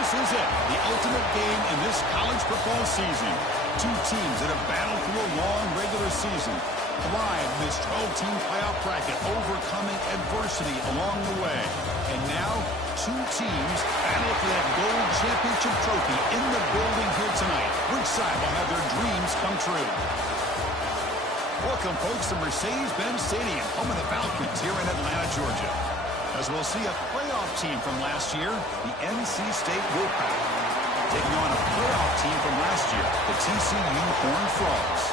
This is it, the ultimate game in this college football season. Two teams that have battled through a long regular season, thrived in this 12-team playoff bracket, overcoming adversity along the way. And now, two teams battle for that gold championship trophy in the building here tonight. Which side will have their dreams come true? Welcome, folks, to Mercedes-Benz Stadium, home of the Falcons here in Atlanta, Georgia. As we'll see a playoff team from last year, the NC State Wolfpack, taking on a playoff team from last year, the TCU Horned Frogs.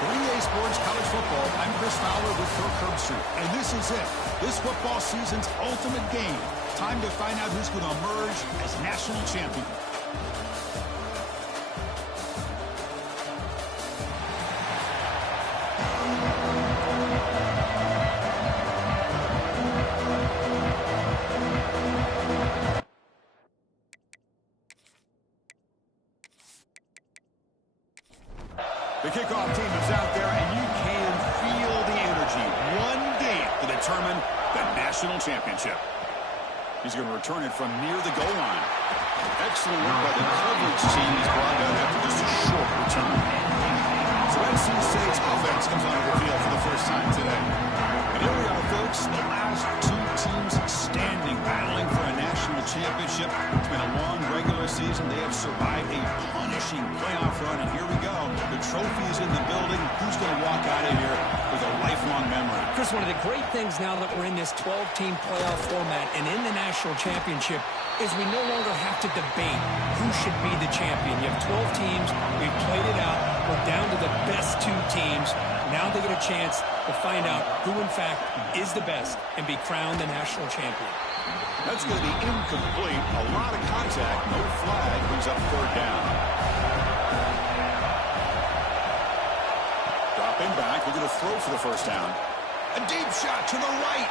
For EA Sports College Football, I'm Chris Fowler with Kirk Herbstreit, and this is it, this football season's ultimate game. Time to find out who's going to emerge as national champion. The kickoff team is out there, and you can feel the energy. One game to determine the national championship. He's going to return it from near the goal line. Excellent work by the coverage team. He's brought out after just a short return. So NC State's offense comes onto the field for the first time today. And here we are, folks, the last two teams standing, battling for a national championship. It's been a long regular season. They have survived a punishing playoff run, and here we go. The trophy is in the building. Who's going to walk out of here with a lifelong memory? Chris, one of the great things now that we're in this 12-team playoff format and in the national championship is we no longer have to debate who should be the champion. You have 12 teams. We've played it out. We're down to the best two teams. Now they get a chance to find out who, in fact, is the best and be crowned the national champion. That's going to be incomplete. A lot of contact. No flag. Brings up third down. Dropping back. We're going to throw for the first down. A deep shot to the right.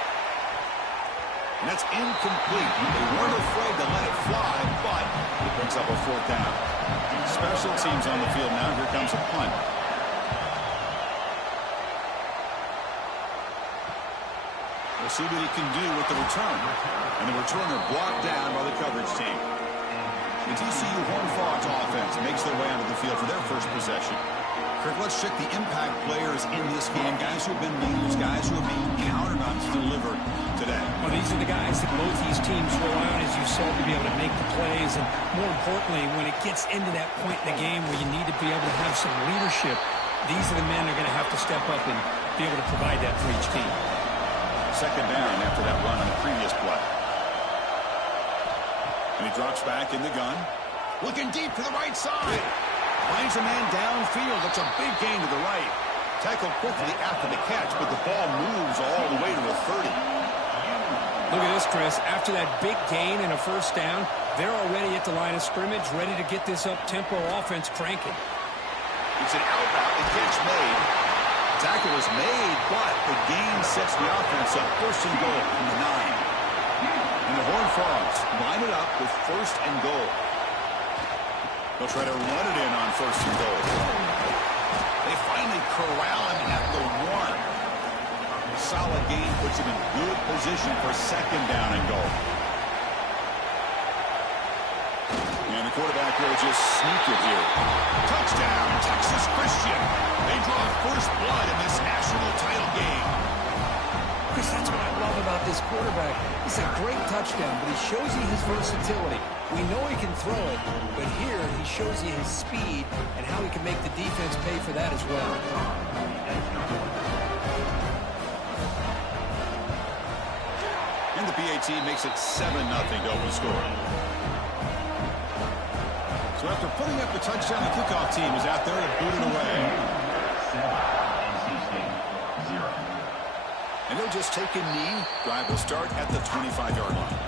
And that's incomplete. They weren't afraid to let it fly, but it brings up a fourth down. Special teams on the field now. Here comes a punt. We'll see what he can do with the return. And the returner blocked down by the coverage team. The TCU Horned Frogs offense makes their way onto the field for their first possession. Kirk, let's check the impact players in this game. Guys who have been leaders, guys who are being counted on to deliver today. Well, these are the guys that both these teams rely on, as you said, to be able to make the plays. And more importantly, when it gets into that point in the game where you need to be able to have some leadership, these are the men that are going to have to step up and be able to provide that for each team. Second down after that run on the previous play. And he drops back in the gun. Looking deep to the right side. Finds a man downfield. That's a big gain to the right. Tackled quickly after the catch, but the ball moves all the way to the 30. Look at this, Chris. After that big gain and a first down, they're already at the line of scrimmage, ready to get this up-tempo offense cranking. It's an out-route. The catch made. Tackle is made, but the gain sets the offense up. First and goal from the 9. And the Horned Frogs line it up with first and goal. They'll try to run it in on first and goal. They finally corral him at the 1. A solid gain puts him in good position for second down and goal. And the quarterback will just sneak it here. Touchdown, Texas Christian. They draw first blood in this national title game. Chris, that's what I love about this quarterback. It's a great touchdown, but he shows you his versatility. We know he can throw it, but here he shows you his speed and how he can make the defense pay for that as well. And the PAT makes it 7-0 to open score. So after putting up the touchdown, the kickoff team is out there to boot it away. And they'll just take a knee. Drive will start at the 25-yard line.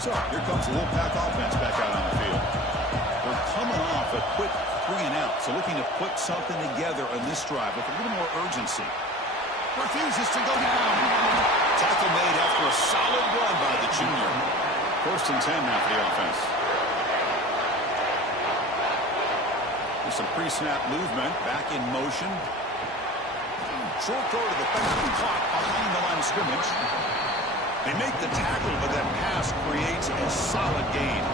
So here comes the Wolfpack offense back out on the field. They're coming off a quick 3-and-out, so looking to put something together on this drive with a little more urgency. Refuses to go down. Tackle made after a solid run by the junior. First and 10 now for the offense. There's some pre-snap movement, back in motion. Short throw to the back, caught behind the line of scrimmage. They make the tackle, but that pass creates a solid gain.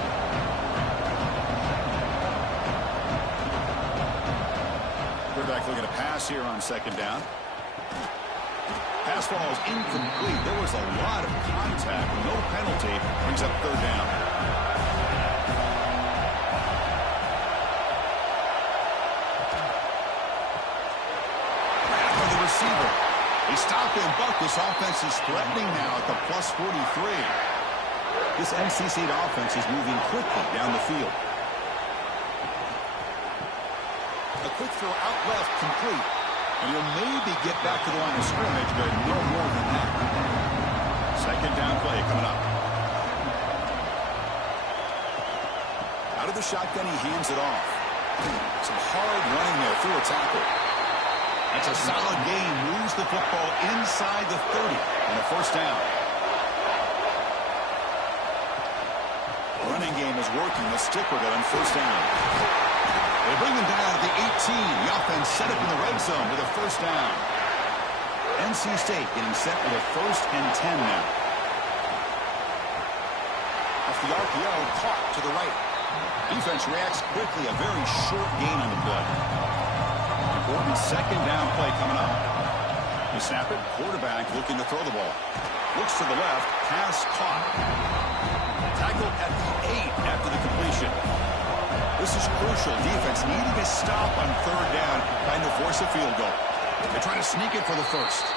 Quarterback looking to pass here on second down. Pass ball is incomplete. There was a lot of contact. No penalty. Brings up third down. Pass for the receiver. He stopped and bucked. This offense is threatening now at the plus 43. This NC State offense is moving quickly down the field. A quick throw out left, complete. And he'll maybe get back to the line of scrimmage, but no more than that. Second down play coming up. Out of the shotgun, he hands it off. Some hard running there through a tackle. That's a solid gain. Moves the football inside the 30 and a first down. Running game is working. The stick with it on first down. They bring him down at the 18. The offense set up in the red zone with a first down. NC State getting set with a 1st and 10 now. Off the RPO, caught to the right. Defense reacts quickly. A very short gain on the play. Important second down play coming up. They snap it. Quarterback looking to throw the ball. Looks to the left. Pass caught. Tackled at the 8 after the completion. This is crucial. Defense needing a stop on third down, trying to force a field goal. They're trying to sneak it for the first.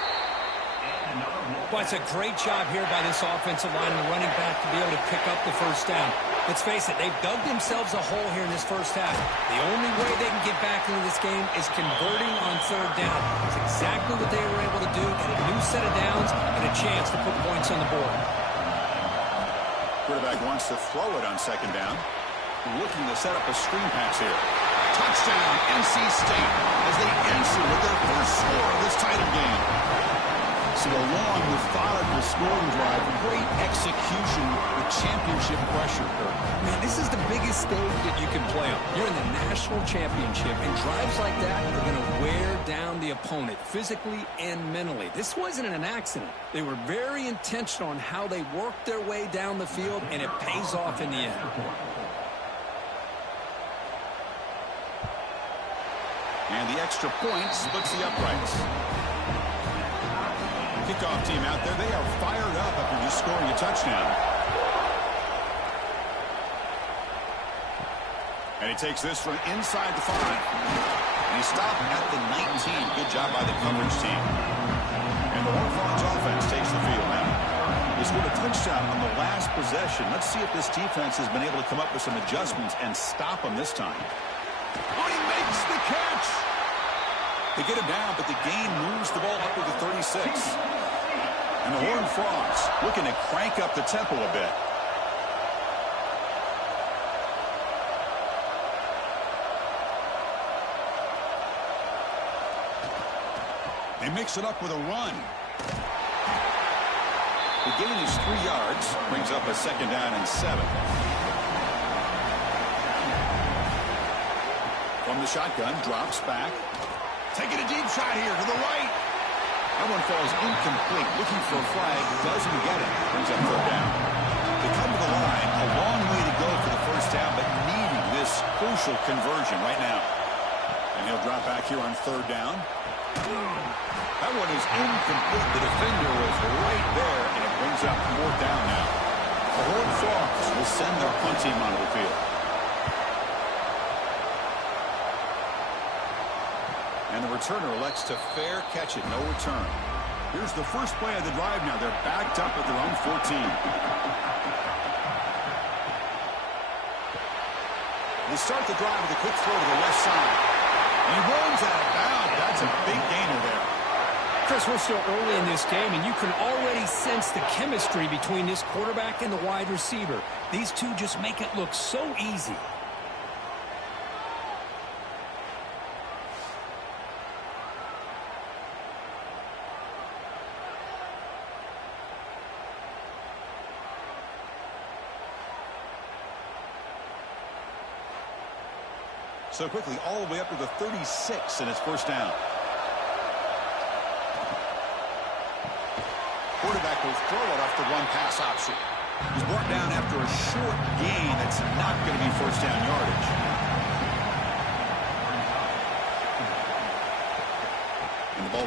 Well, it's a great job here by this offensive line and running back to be able to pick up the first down. Let's face it, they've dug themselves a hole here in this first half. The only way they can get back into this game is converting on third down. It's exactly what they were able to do. Get a new set of downs and a chance to put points on the board. Quarterback wants to throw it on second down. Looking to set up a screen pass here. Touchdown, NC State, as they answer with their first score of this title game. So a long, methodical scoring drive. Great execution with championship pressure. Man, this is the biggest stage that you can play on. You're in the national championship, and drives like that are going to wear down the opponent physically and mentally. This wasn't an accident. They were very intentional on how they worked their way down the field, and it pays off in the end. And the extra point splits the uprights. Kickoff team out there, they are fired up after just scoring a touchdown. And he takes this from inside the 5. And he stopped at the 19. Good job by the coverage team. And the Wolfpack offense takes the field now. They scored a touchdown on the last possession. Let's see if this defense has been able to come up with some adjustments and stop them this time. Oh, he makes the catch! They get him down, but the gain moves the ball up to the 36. And the Horned Frogs looking to crank up the tempo a bit. They mix it up with a run. The gain is 3 yards, brings up a second down and 7. From the shotgun, drops back. Taking a deep shot here to the right. That one falls incomplete. Looking for a flag. Doesn't get it. Brings up third down. They come to the line. A long way to go for the first down, but needing this crucial conversion right now. And he'll drop back here on third down. That one is incomplete. The defender was right there, and it brings up fourth down now. The Horned Frogs will send their punt team onto the field. And the returner elects to fair catch it, no return. Here's the first play of the drive now. They're backed up at their own 14. They start the drive with a quick throw to the left side. And he runs out of bounds. That's a big gainer there. Chris, we're still early in this game, and you can already sense the chemistry between this quarterback and the wide receiver. These two just make it look so easy. So quickly, all the way up to the 36, and it's first down. Quarterback will throw it off the run-pass option. He's brought down after a short gain. That's not going to be first down yardage.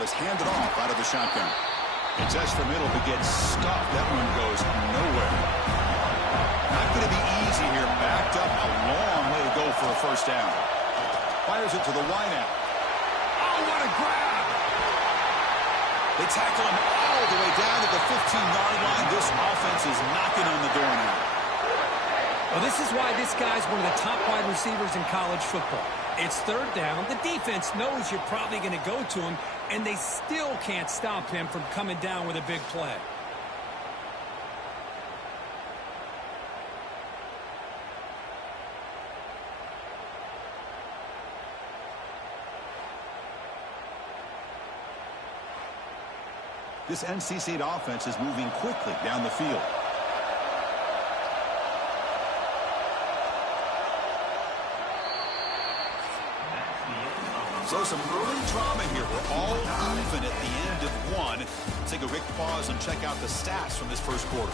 ball is handed off out of the shotgun. It's S for middle, but gets stuffed. That one goes nowhere. Not going to be easy here. Backed up a long way to go for a first down. Fires it to the wideout. Oh, what a grab! They tackle him all the way down to the 15-yard line. This offense is knocking on the door now. Well, this is why this guy's one of the top wide receivers in college football. It's third down. The defense knows you're probably going to go to him, and they still can't stop him from coming down with a big play. This NC State offense is moving quickly down the field. So some early drama here. We're all even at the end of one. Let's take a quick pause and check out the stats from this first quarter.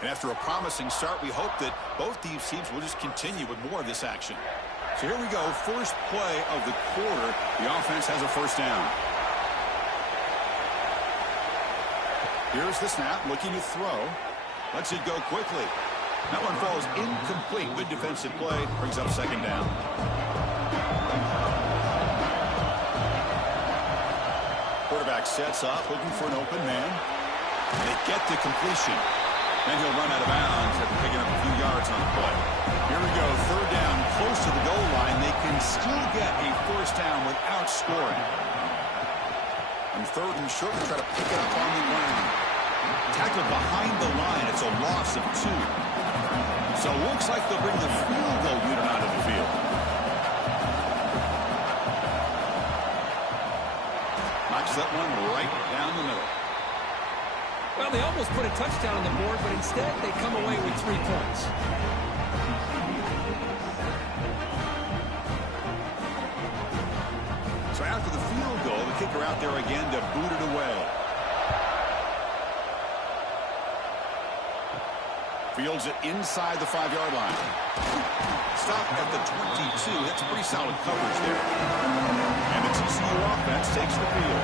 And after a promising start, we hope that both these teams will just continue with more of this action. So here we go. First play of the quarter. The offense has a first down. Here's the snap, looking to throw. Lets it go quickly. That one falls incomplete. Good defensive play. Brings up second down. Quarterback sets up, looking for an open man. They get the completion. Then he'll run out of bounds after picking up a few yards on the play. Here we go, third down, close to the goal line. They can still get a first down without scoring. And third and short, try to pick it up on the ground. Tackled behind the line. It's a loss of 2. So it looks like they'll bring the field goal unit out of the field. Knocks that one right down the middle. Well, they almost put a touchdown on the board, but instead they come away with 3 points. So after the field goal, the kicker out there again to boot it away. Fields it inside the 5-yard line. Stop at the 22. That's pretty solid coverage there. And the TCU offense takes the field.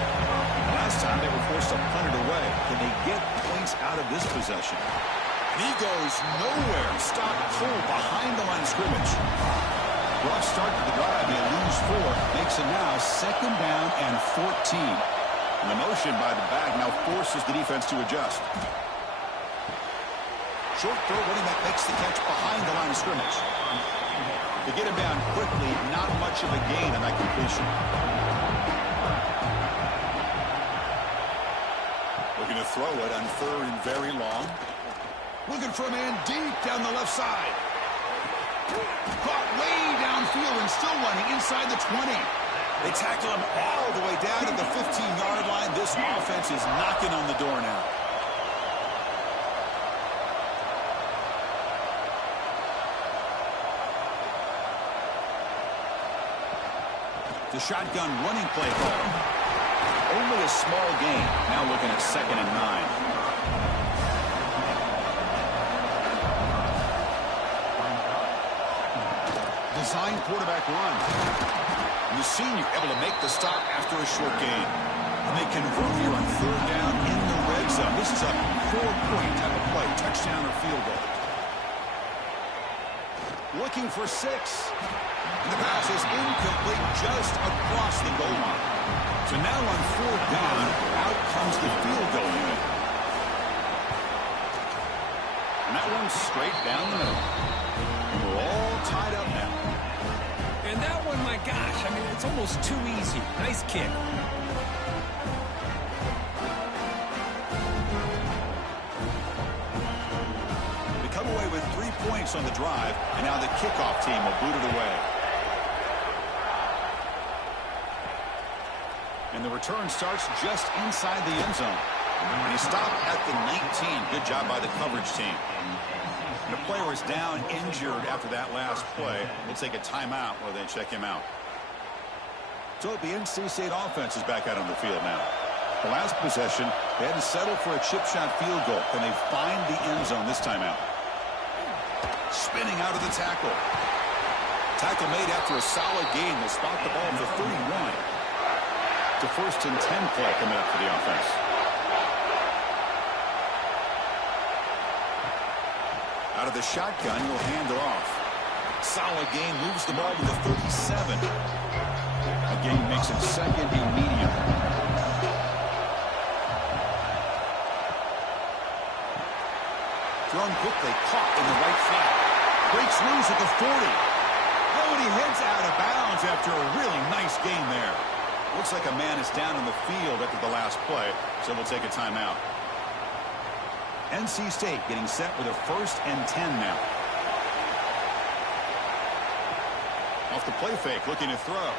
Last time they were forced to punt it away. Can they get points out of this possession? And he goes nowhere. Stop cold behind the line of scrimmage. Rough start to the drive. They lose 4. Makes it now second down and 14. And the motion by the back now forces the defense to adjust. Short throw, running back makes the catch behind the line of scrimmage. To get him down quickly, not much of a gain on that completion. Looking to throw it on third and very long. Looking for a man deep down the left side. Caught way downfield and still running inside the 20. They tackle him all the way down to the 15-yard line. This offense is knocking on the door now. The shotgun running play call. Only a small gain. Now looking at second and 9. Design quarterback run. And the senior able to make the stop after a short gain. And they convert here on third down in the red zone. This is a 4-point type of play. Touchdown or field goal. Looking for 6. And the pass is incomplete just across the goal line. So now on fourth down, out comes the field goal unit. And that one's straight down the middle. And we're all tied up now. And that one, my gosh, I mean, it's almost too easy. Nice kick. They come away with 3 points on the drive, and now the kickoff team will boot it away. And the return starts just inside the end zone. And he stopped at the 19. Good job by the coverage team. And the player is down injured after that last play. We'll take a timeout while they check him out. So the NC State offense is back out on the field now. The last possession, they had to settle for a chip shot field goal. Can they find the end zone this time out? Spinning out of the tackle. Tackle made after a solid gain. They'll spot the ball at the 31. To 1st and 10 play coming up for the offense. Out of the shotgun, he'll hand it off. Solid gain, moves the ball to the 37. A gain makes it 2nd and medium. Thrown quickly, caught in the right flat. Breaks loose at the 40. Oh, and he heads out of bounds after a really nice gain there. Looks like a man is down in the field after the last play, so we'll take a timeout. NC State getting set with a 1st and 10 now. Off the play fake, looking to throw.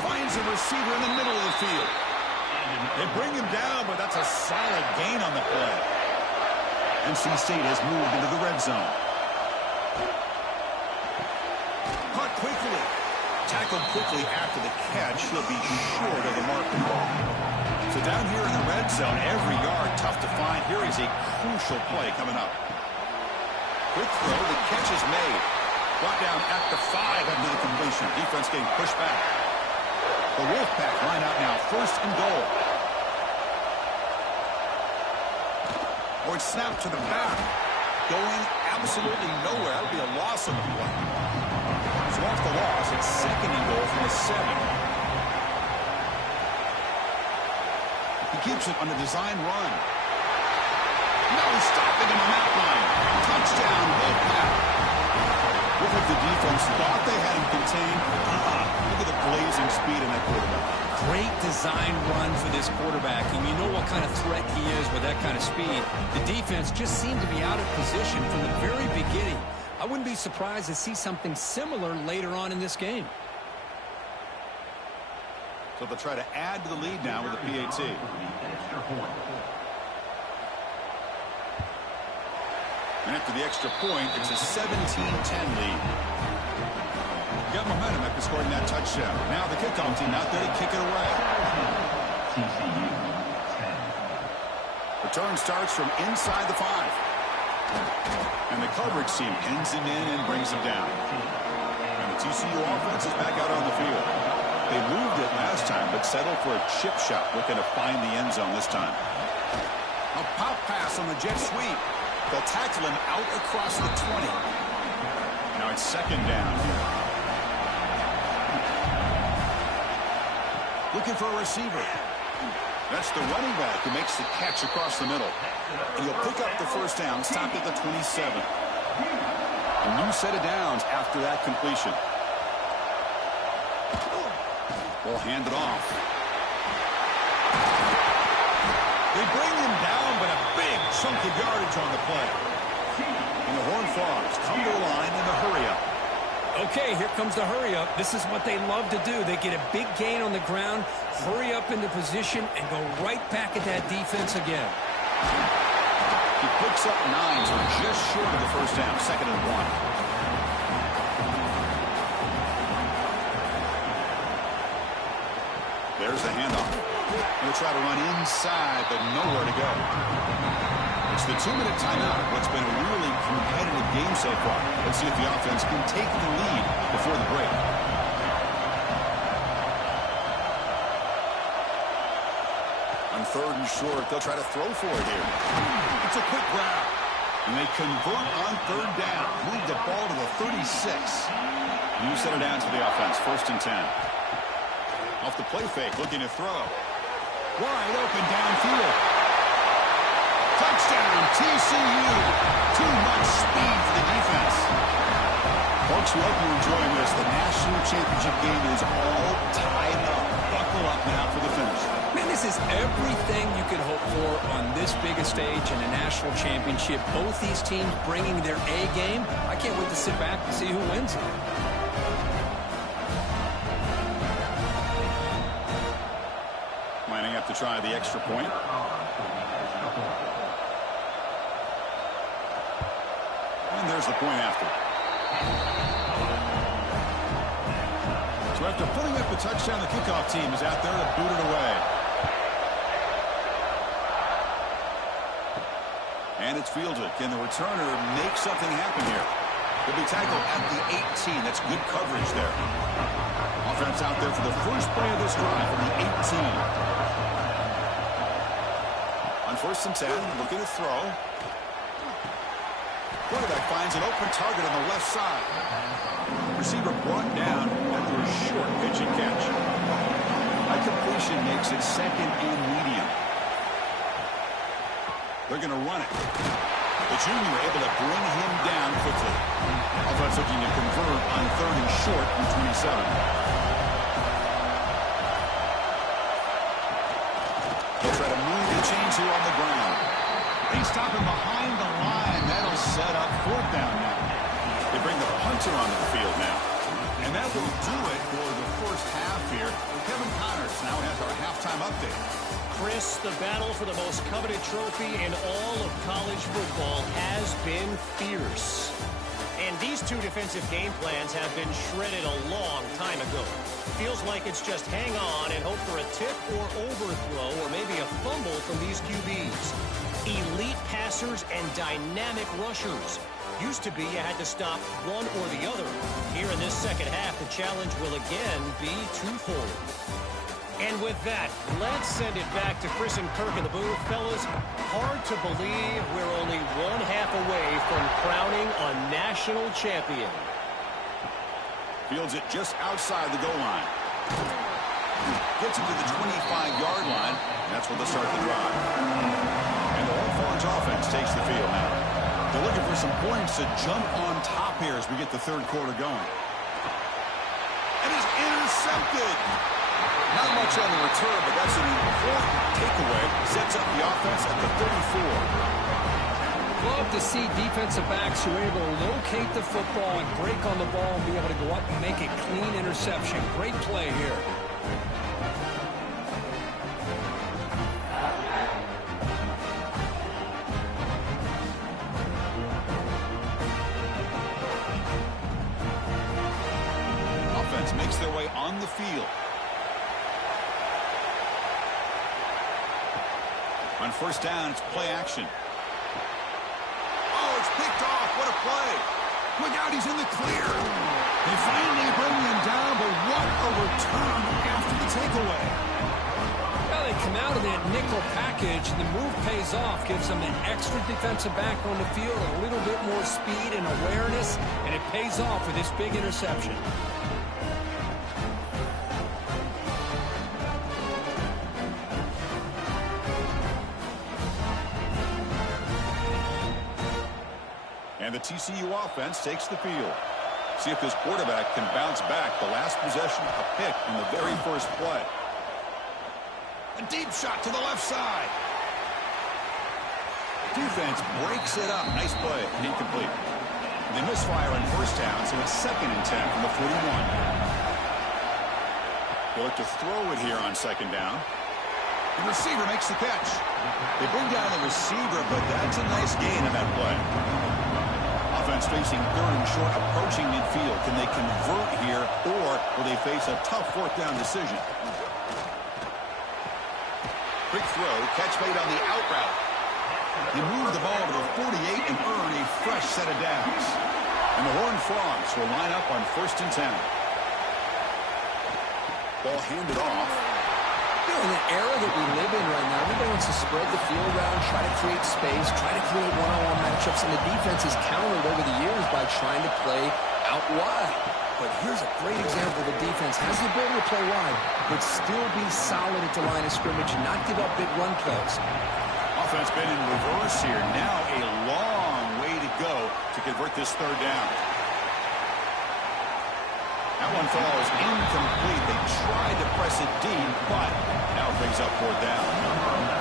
Finds a receiver in the middle of the field. They bring him down, but that's a solid gain on the play. NC State has moved into the red zone. Caught quickly. Tackled quickly after the catch. He'll be short of the marking ball. So down here in the red zone, every yard tough to find. Here is a crucial play coming up. Quick throw, the catch is made. Brought down at the 5 after the completion. Defense getting pushed back. The Wolfpack line out now, 1st and goal. Or it's snapped to the back. Going absolutely nowhere. That would be a loss of the play. So off the loss, it's 2nd and goal from the 7. He keeps it on a design run. No stopping him on that line. Touchdown, Wolfpack. Look like the defense thought they had him contained. Look at the blazing speed in that quarterback. Great design run for this quarterback, and you know what kind of threat he is with that kind of speed. The defense just seemed to be out of position from the very beginning. I wouldn't be surprised to see something similar later on in this game. So they'll try to add to the lead now with a PAT. And after the extra point, it's a 17-10 lead. Got momentum after scoring that touchdown. Now the kickoff team out there to kick it away. TCU 10. Return starts from inside the 5. And the coverage team pins him in and brings him down. And the TCU offense is back out on the field. They moved it last time, but settled for a chip shot, looking to find the end zone this time. A pop pass on the jet sweep. They'll tackle him out across the 20. Now it's 2nd down. Looking for a receiver. That's the running back who makes the catch across the middle. And he'll pick up the 1st down, stopped at the 27. A new set of downs after that completion. We'll hand it off. They bring him down, but a big chunk of yardage on the play. And the Horned Frogs come to the line in the hurry-up. Okay, here comes the hurry-up. This is what they love to do. They get a big gain on the ground, hurry up into position, and go right back at that defense again. He picks up 9, so just short of the 1st down, 2nd and 1. There's the handoff. He'll try to run inside, but nowhere to go. It's the 2-minute timeout. What's been a really competitive game so far. Let's see if the offense can take the lead before the break. On 3rd and short, they'll try to throw for it here. It's a quick grab. And they convert on 3rd down. Move the ball to the 36. New set of downs for the offense. 1st and 10. Off the play fake, looking to throw. Wide open downfield. Touchdown, TCU. Too much speed for the defense. Folks, we hope you're enjoying this. The national championship game is all tied up. Buckle up now for the finish. Man, this is everything you could hope for on this big a stage in a national championship. Both these teams bringing their A game. I can't wait to sit back and see who wins it. Lining up to try the extra point. And there's the point after. So after putting up a touchdown, the kickoff team is out there to boot it away. it's fielded. Can the returner make something happen here? He'll be tackled at the 18. That's good coverage there. Offense out there for the first play of this drive from the 18. On 1st and 10, looking to throw. Quarterback finds an open target on the left side. Receiver brought down after a short pitch and catch. High completion makes it 2nd and medium. They're going to run it. The junior able to bring him down quickly. Offense looking to convert on 3rd and short from 27. They'll try to move the chains here on the ground. They stop him behind the line. That'll set up 4th down now. They bring the punter onto the field now. And that will do it for the first half here. Kevin Connors now has our halftime update. Chris, the battle for the most coveted trophy in all of college football has been fierce. And these two defensive game plans have been shredded a long time ago. Feels like it's just hang on and hope for a tip or overthrow or maybe a fumble from these QBs. Elite passers and dynamic rushers. Used to be you had to stop one or the other. Here in this second half, the challenge will again be twofold. And with that, let's send it back to Chris and Kirk in the booth. Fellas, hard to believe we're only 1/2 away from crowning a national champion. Fields it just outside the goal line. Gets it to the 25-yard line. That's where they'll start the drive. And the Longhorns offense takes the field now. They're looking for some points to jump on top here as we get the 3rd quarter going. And it's intercepted. Not much on the return, but that's an important takeaway. Sets up the offense at the 34. Love to see defensive backs who are able to locate the football and break on the ball and be able to go up and make a clean interception. Great play here. Offense makes their way on the field. On 1st down, it's play action. Oh, it's picked off. What a play. Look out, he's in the clear. They finally bring him down, but what a return after the takeaway. Well, they come out of that nickel package, and the move pays off, gives them an extra defensive back on the field, a little bit more speed and awareness, and it pays off with this big interception. And the TCU offense takes the field. See if this quarterback can bounce back. The last possession, a pick in the very first play. A deep shot to the left side. Defense breaks it up. Nice play. Incomplete. They misfire on 1st down, so it's 2nd and 10 from the 41. They look to throw it here on 2nd down. The receiver makes the catch. They bring down the receiver, but that's a nice gain in that play. Offense facing 3rd and short, approaching midfield. Can they convert here, or will they face a tough 4th down decision? Quick throw, catch made on the out route. They move the ball to the 48 and earn a fresh set of downs. And the Horned Frogs will line up on 1st and 10. Ball handed off. You know, in the era that we live in right now, everybody wants to spread the field around, try to create space, try to create one-on-one matchups, and the defense has countered over the years by trying to play out wide. But here's a great example. The defense has the ability to play wide, but still be solid at the line of scrimmage and not give up big run plays. Offense been in reverse here. Now a long way to go to convert this 3rd down. That one falls incomplete. They tried to press it deep, but now it brings up 4th down.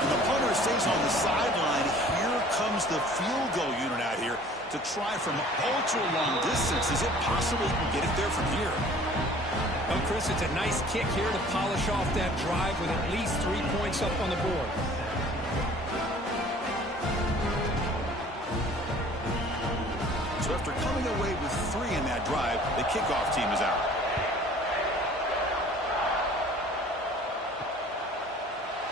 And the punter stays on the sideline. Here comes the field goal unit out here to try from ultra-long distance. Is it possible he can get it there from here? Well, Chris, it's a nice kick here to polish off that drive with at least 3 points up on the board. So after coming away with 3 in that drive, the kickoff team is out.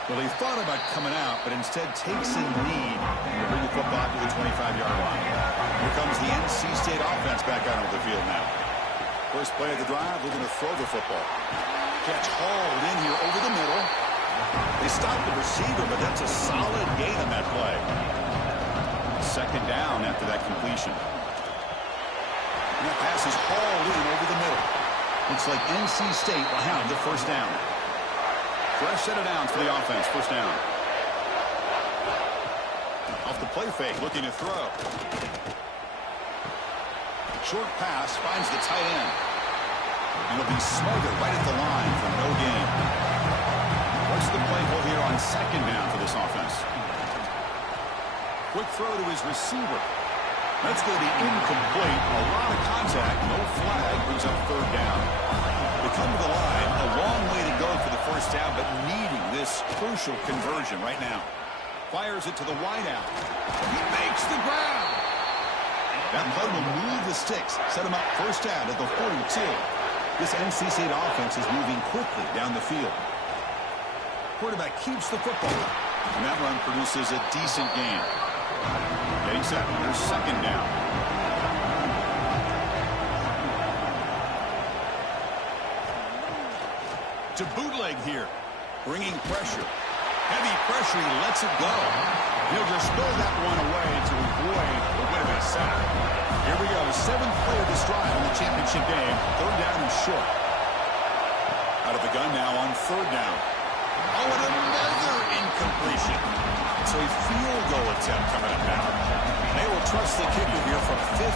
Well, he thought about coming out, but instead takes a knee to bring the football out to the 25-yard line. Here comes the NC State offense back out onto the field now. First play of the drive, looking to throw the football. Catch hauled in here over the middle. They stopped the receiver, but that's a solid gain on that play. Second down after that completion. And that pass is hauled in over the middle. Looks like NC State will have the first down. Fresh set of downs for the offense. First down. Off the play fake, looking to throw. Short pass finds the tight end. And it'll be smothered right at the line for no gain. What's the play call here on second down for this offense? Quick throw to his receiver. That's going to be incomplete. A lot of contact. No flag. Brings up third down. They come to the line. A long way to go for the first down, but needing this crucial conversion right now. Fires it to the wideout. He makes the ground. That play will move the sticks. Set him up first down at the 42. This NC State offense is moving quickly down the field. Quarterback keeps the football. And that run produces a decent gain. Getting set. Here's second down. To bootleg here. Bringing pressure. Heavy pressure. He lets it go. He'll just throw that one away to avoid the win of a sack. Here we go. Seventh play of this drive in the championship game. Third down and short. Out of the gun now on third down. Oh, and another incompletion. So a field goal attempt coming up now. They will trust the kicker here from 55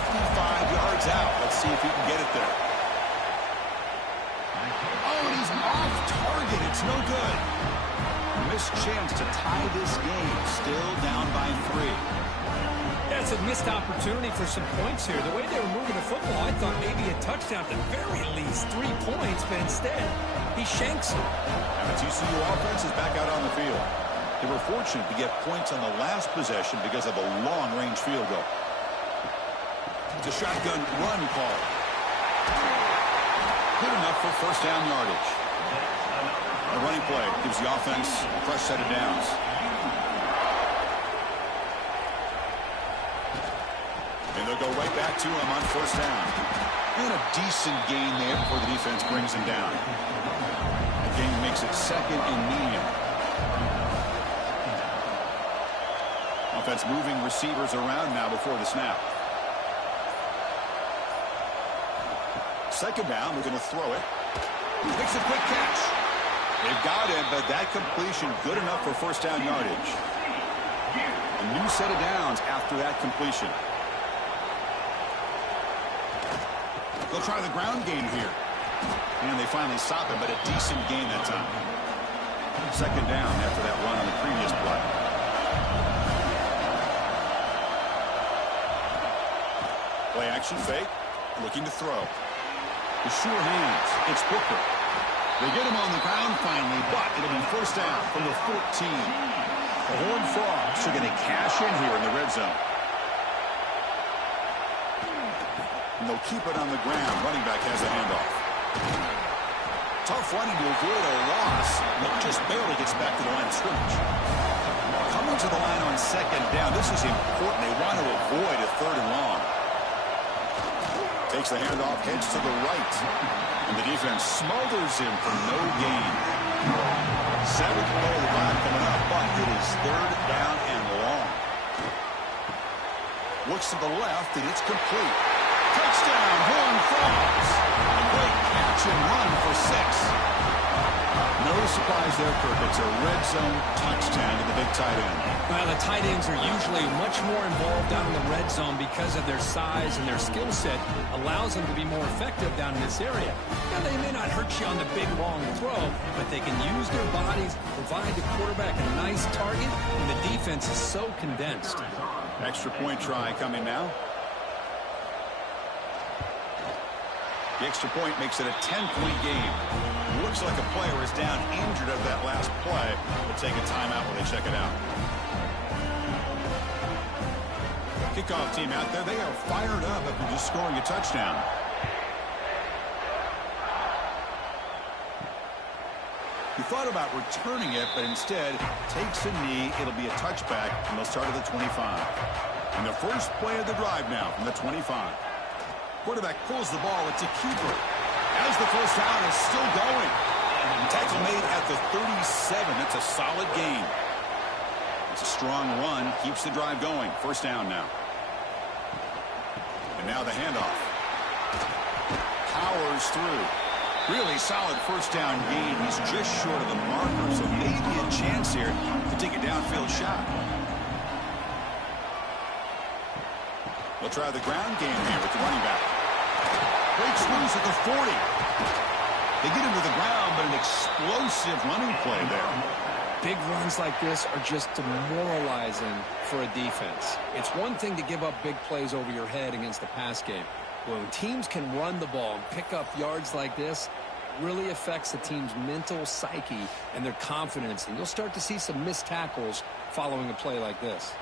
yards out. Let's see if he can get it there. Oh, and he's off target. It's no good. Missed chance to tie this game. Still down by 3. That's a missed opportunity for some points here. The way they were moving the football, I thought maybe a touchdown, at the very least 3 points, but instead he shanks it. And the TCU offense is back out on the field. They were fortunate to get points on the last possession because of a long-range field goal. It's a shotgun run call. Good enough for first down yardage. A running play gives the offense a fresh set of downs. And they'll go right back to him on first down. And a decent gain there before the defense brings him down. The gain makes it second and medium. Offense moving receivers around now before the snap. Second down, we're going to throw it. Makes a quick catch. They've got him, but that completion good enough for first down yardage. A new set of downs after that completion. They'll try the ground game here. And they finally stop him, but a decent gain that time. Second down after that run on the previous play. Play action fake. Looking to throw. The sure hands. It's Booker. They get him on the ground finally, but it'll be first down from the 14. The Horned Frogs are going to cash in here in the red zone. And they'll keep it on the ground. Running back has a handoff. Tough running to avoid a loss, but just barely gets back to the line of scrimmage. Coming to the line on second down. This is important. They want to avoid a third and long. Takes the handoff, heads to the right. And the defense smothers him for no gain. Seventh play of the drive coming up, but it is third down and long. Looks to the left, and it's complete. Touchdown, Horned Frogs. A great catch and run for 6. No surprise there, Kirk. It's a red zone touchdown to the big tight end. Well, the tight ends are usually much more involved down in the red zone because of their size, and their skill set allows them to be more effective down in this area. Now, they may not hurt you on the big, long throw, but they can use their bodies, provide the quarterback a nice target, and the defense is so condensed. Extra point try coming now. The extra point makes it a 10-point game. Looks like a player is down injured of that last play. We'll take a timeout while they check it out. Kickoff team out there. They are fired up after just scoring a touchdown. He thought about returning it, but instead takes a knee. It'll be a touchback, and they'll start at the 25. And the first play of the drive now from the 25. Quarterback pulls the ball. It's a keeper. As the first down is still going. Tackle made at the 37. That's a solid gain. It's a strong run. Keeps the drive going. First down now. And now the handoff. Powers through. Really solid first down gain. He's just short of the marker, so maybe a chance here to take a downfield shot. They'll try the ground game here with the running back. Breaks loose at the 40. They get him to the ground, but an explosive running play there. Big runs like this are just demoralizing for a defense. It's one thing to give up big plays over your head against the pass game. When teams can run the ball and pick up yards like this, it really affects the team's mental psyche and their confidence. And you'll start to see some missed tackles following a play like this.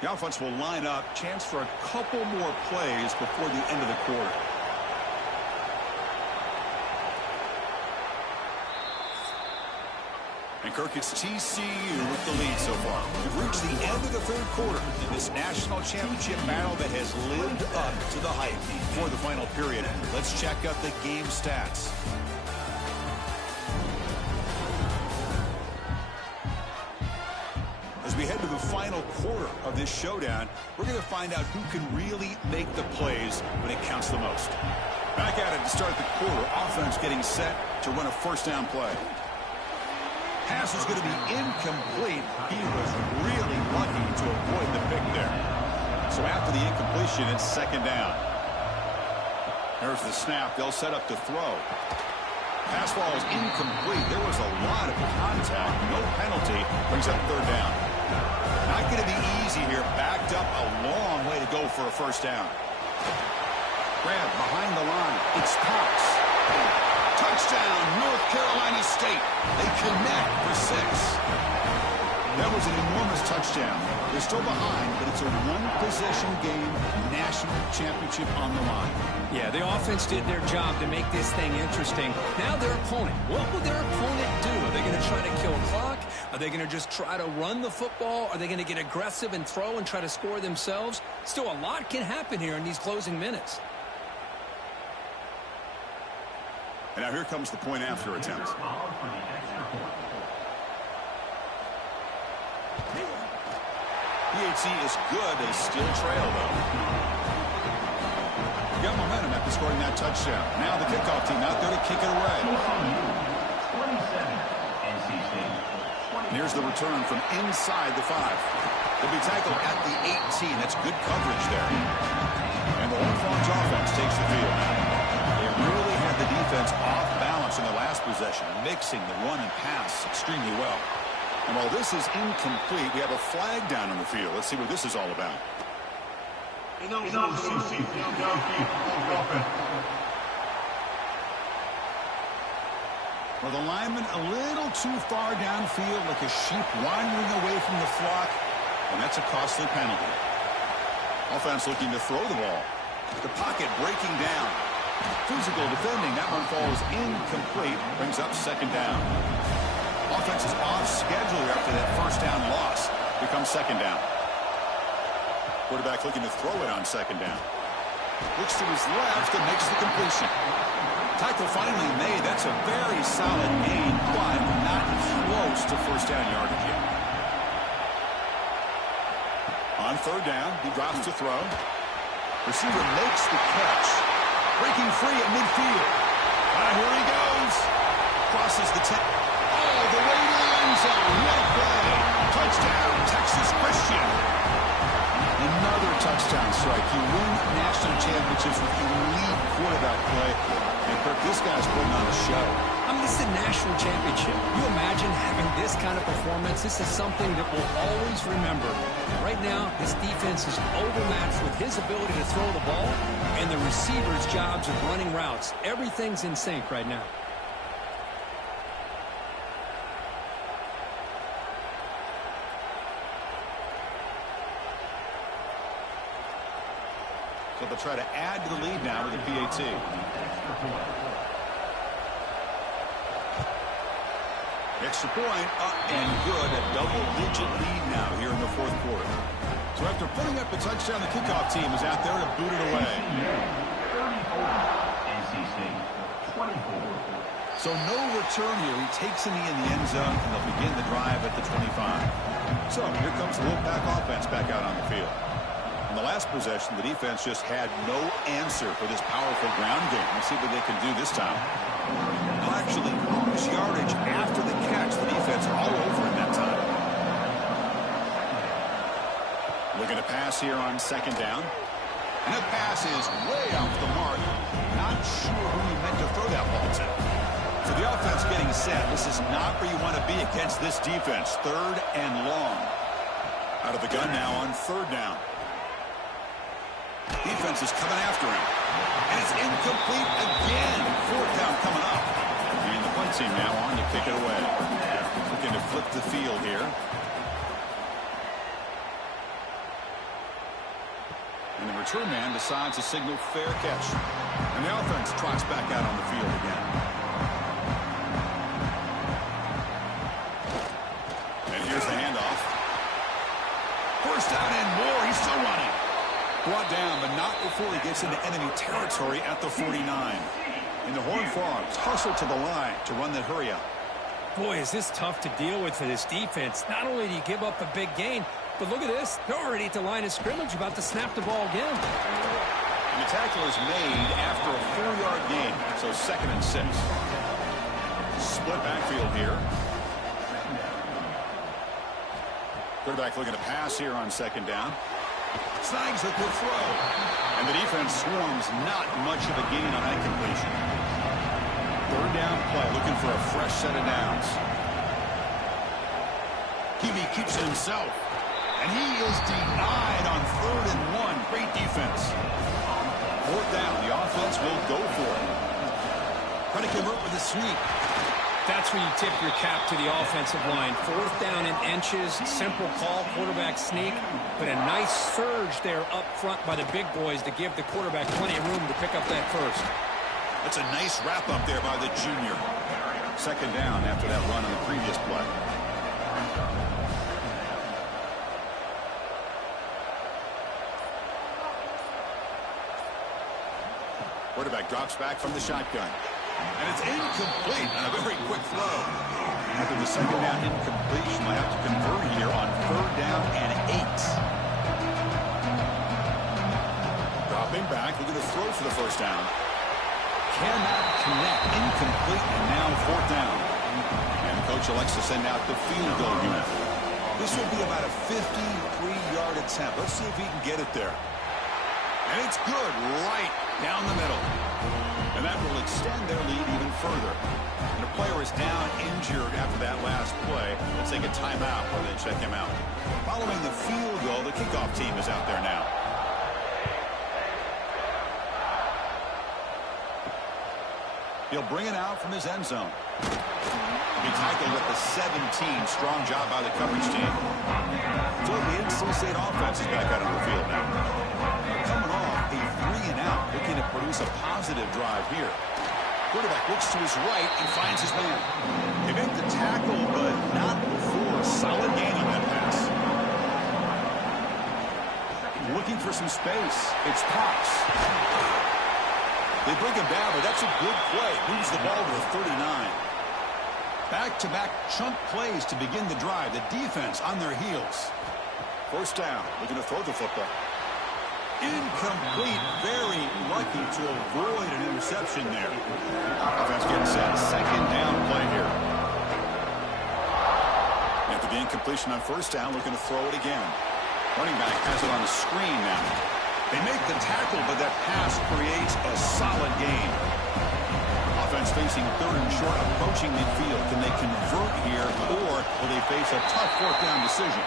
The offense will line up. Chance for a couple more plays before the end of the quarter. And Kirk, it's TCU with the lead so far. We've reached the end of the third quarter in this national championship battle that has lived up to the hype for the final period. Let's check out the game stats. As we head to the final quarter of this showdown, we're going to find out who can really make the plays when it counts the most. Back at it to start the quarter. Offense getting set to run a first down play. Pass is going to be incomplete. He was really lucky to avoid the pick there. So after the incompletion, it's second down. There's the snap. They'll set up to throw. Pass ball is incomplete. There was a lot of contact. No penalty. Brings up third down. Not going to be easy here. Backed up a long way to go for a first down. Grab behind the line. It's Cox. Touchdown, North Carolina State. They connect for 6. That was an enormous touchdown. They're still behind, but it's a one-possession game, national championship on the line. Yeah, the offense did their job to make this thing interesting. Now their opponent. What will their opponent do? Are they going to try to kill clock? Are they going to just try to run the football? Are they going to get aggressive and throw and try to score themselves? Still, a lot can happen here in these closing minutes. And now here comes the point after attempt. PHC is good. They still trail, though. Got momentum after scoring that touchdown. Now the kickoff team out there to kick it away. And here's the return from inside the 5. They'll be tackled at the 18. That's good coverage there. And the Wolfpack offense takes the field now. They really had the defense off balance in the last possession, mixing the run and pass extremely well. And while this is incomplete, we have a flag down on the field. Let's see what this is all about. Well, the lineman a little too far downfield, like a sheep wandering away from the flock, and that's a costly penalty. Offense looking to throw the ball. The pocket breaking down. Physical defending. That one falls incomplete. Brings up second down. Offense is off schedule after that first down loss. Becomes second down. Quarterback looking to throw it on second down. Looks to his left and makes the completion. Tackle finally made. That's a very solid gain, but not close to first down yardage yet. On third down, he drops to throw. Receiver makes the catch. Breaking free at midfield. Here he goes. Crosses the 10. All the way to the end zone. What a play. Touchdown, Texas Christian. Another touchdown strike. You win national championships with elite quarterback play. And Kirk, this guy's putting on a show. I mean, this is a national championship. You imagine having this kind of performance? This is something that we'll always remember. Right now, this defense is overmatched with his ability to throw the ball and the receivers' jobs of running routes. Everything's in sync right now. So but they'll try to add to the lead now with a PAT. Extra point, up and good. A double-digit lead now here in the fourth quarter. So after putting up a touchdown, the kickoff team is out there to boot it away. So no return here. He takes in the end zone, and they'll begin the drive at the 25. So here comes the Wolfpack offense back out on the field. In the last possession, the defense just had no answer for this powerful ground game. Let's see what they can do this time. Well, actually, lose yardage after the catch. The defense all over it that time. Looking to pass here on second down. And that pass is way off the mark. Not sure who he meant to throw that ball to. So the offense getting set. This is not where you want to be against this defense. Third and long. Out of the gun now on third down. Defense is coming after him. And it's incomplete again. Fourth down coming up. And the punt team now on to kick it away. Looking to flip the field here. And the return man decides to signal fair catch. And the offense trots back out on the field again. And here's the handoff. First down and more. He's still running. Brought down, but not before he gets into enemy territory at the 49. And the Horned Frogs hustle to the line to run that hurry up. Boy, is this tough to deal with for this defense. Not only do you give up a big gain, but look at this. They're already at the line of scrimmage, about to snap the ball again. And the tackle is made after a 4-yard gain, so 2nd and 6. Split backfield here. Quarterback looking to pass here on second down. Snags the quick throw. And the defense swarms not much of a gain on that completion. Third down play, looking for a fresh set of downs. QB keeps it himself. And he is denied on 3rd and 1. Great defense. Fourth down, the offense will go for it. Trying to convert with a sweep. That's where you tip your cap to the offensive line. Fourth down in inches, simple call, quarterback sneak, but a nice surge there up front by the big boys to give the quarterback plenty of room to pick up that first. That's a nice wrap up there by the junior. Second down after that run on the previous play. Quarterback drops back from the shotgun. And it's incomplete on a very quick throw. After the second down incompletion, I have to convert here on 3rd down and 8. Dropping back, looking to throw for the first down. Cannot connect, incomplete, and now 4th down. And coach elects to send out the field goal unit. This will be about a 53-yard attempt. Let's see if he can get it there. And it's good, right down the middle. And that will extend their lead even further. And a player is down injured after that last play. Let's take a timeout while they check him out. Following the field goal, the kickoff team is out there now. He'll bring it out from his end zone. He tackled at the 17. Strong job by the coverage team. So the NC State offense is back out on the field now. Coming off a 3-and-out, looking to produce a positive drive here. Quarterback looks to his right and finds his man. They make the tackle, but not before a solid gain on that pass. Looking for some space. It's Pops. They bring him down, but that's a good play. Moves the ball to the 39. Back-to-back chunk plays to begin the drive. The defense on their heels. First down, looking to throw the football. Incomplete. Very lucky to avoid an interception there. Offense getting set. Second down play here. After the incompletion on first down, looking to throw it again. Running back has it on the screen now. They make the tackle, but that pass creates a solid gain. Offense facing 3rd and short, approaching midfield. Can they convert here, or will they face a tough 4th down decision?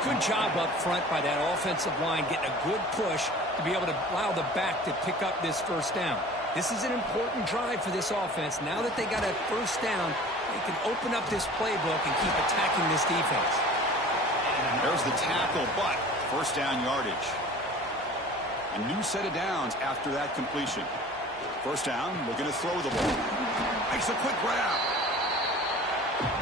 Good job up front by that offensive line, getting a good push to be able to allow the back to pick up this first down. This is an important drive for this offense. Now that they got a first down, they can open up this playbook and keep attacking this defense. There's the tackle, but first down yardage. A new set of downs after that completion. First down, looking to throw the ball. Makes a quick grab.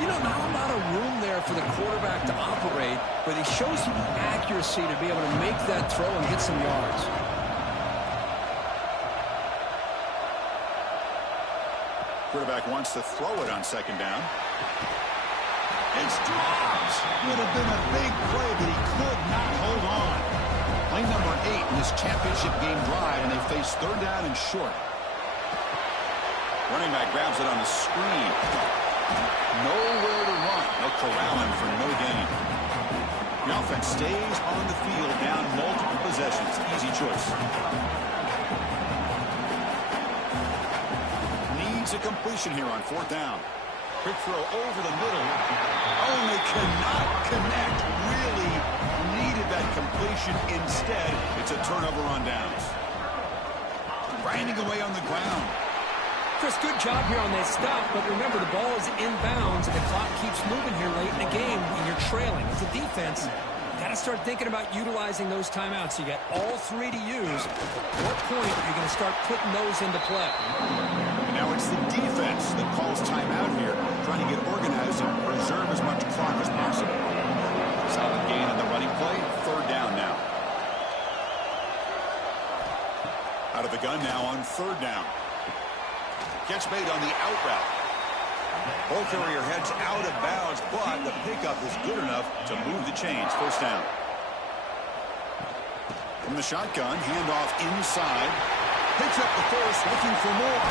You know, not a lot of room there for the quarterback to operate, but he shows you the accuracy to be able to make that throw and get some yards. Quarterback wants to throw it on second down. It's dropped. Would have been a big play, but he could not hold on. Play number 8 in this championship game drive, and they face third down and short. Running back grabs it on the screen. Nowhere to run. They'll corral him for no gain. The offense stays on the field down multiple possessions. Easy choice. Needs a completion here on fourth down. Quick throw over the middle. Oh, they cannot connect. Really needed that completion. Instead, it's a turnover on downs. Grinding away on the ground. Chris, good job here on that stop, but remember, the ball is inbounds, and the clock keeps moving here late in the game when you're trailing. As a defense, got to start thinking about utilizing those timeouts. You got all 3 to use. At what point are you going to start putting those into play? And now it's the defense that calls timeout here, trying to get organized and preserve as much clock as possible. Solid gain on the running play. Third down now. Out of the gun now on third down. Catch made on the out route. Ball carrier heads out of bounds, but the pickup is good enough to move the chains. First down. From the shotgun, handoff inside. Picks up the first, looking for more.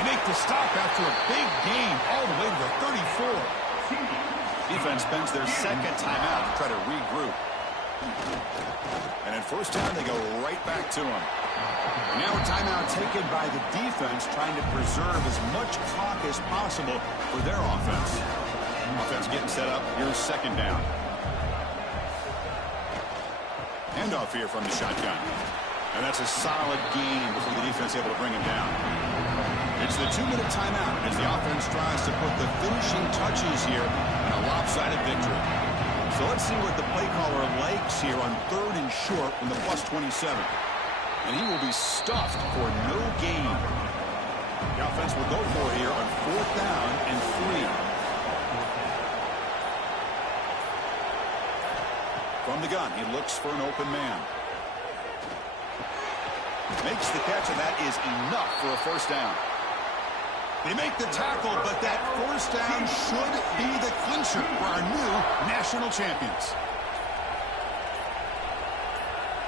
They make the stop after a big gain all the way to the 34. Defense spends their second timeout to try to regroup. And at first down, they go right back to him. And now a timeout taken by the defense, trying to preserve as much clock as possible for their offense. Offense getting set up. Here's second down. Handoff here from the shotgun. And that's a solid gain before the defense able to bring him down. It's the 2-minute timeout as the offense tries to put the finishing touches here in a lopsided victory. So let's see what the play caller likes here on third and short from the +27. And he will be stuffed for no gain. The offense will go for it here on fourth down and 3. From the gun, he looks for an open man. Makes the catch, and that is enough for a first down. They make the tackle, but that first down should be the clincher for our new national champions.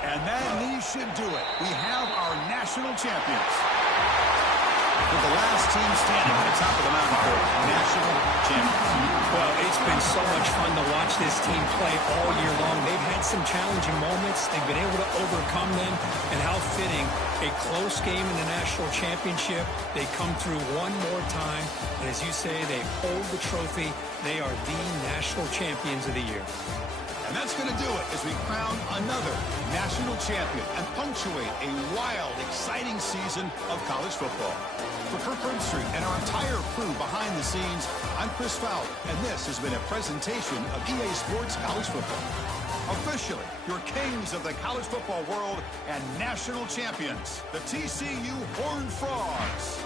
And that knee should do it. We have our national champions. With the last team standing at the top of the mountain for national champions. Well, it's been so much fun to watch this team play all year long. They've had some challenging moments. They've been able to overcome them. And how fitting, a close game in the national championship. They come through one more time. And as you say, they hold the trophy. They are the national champions of the year. And that's going to do it as we crown another national champion and punctuate a wild, exciting season of college football. For Kirk Herbstreit and our entire crew behind the scenes, I'm Chris Fowler, and this has been a presentation of EA Sports College Football. Officially, your kings of the college football world and national champions, the TCU Horned Frogs.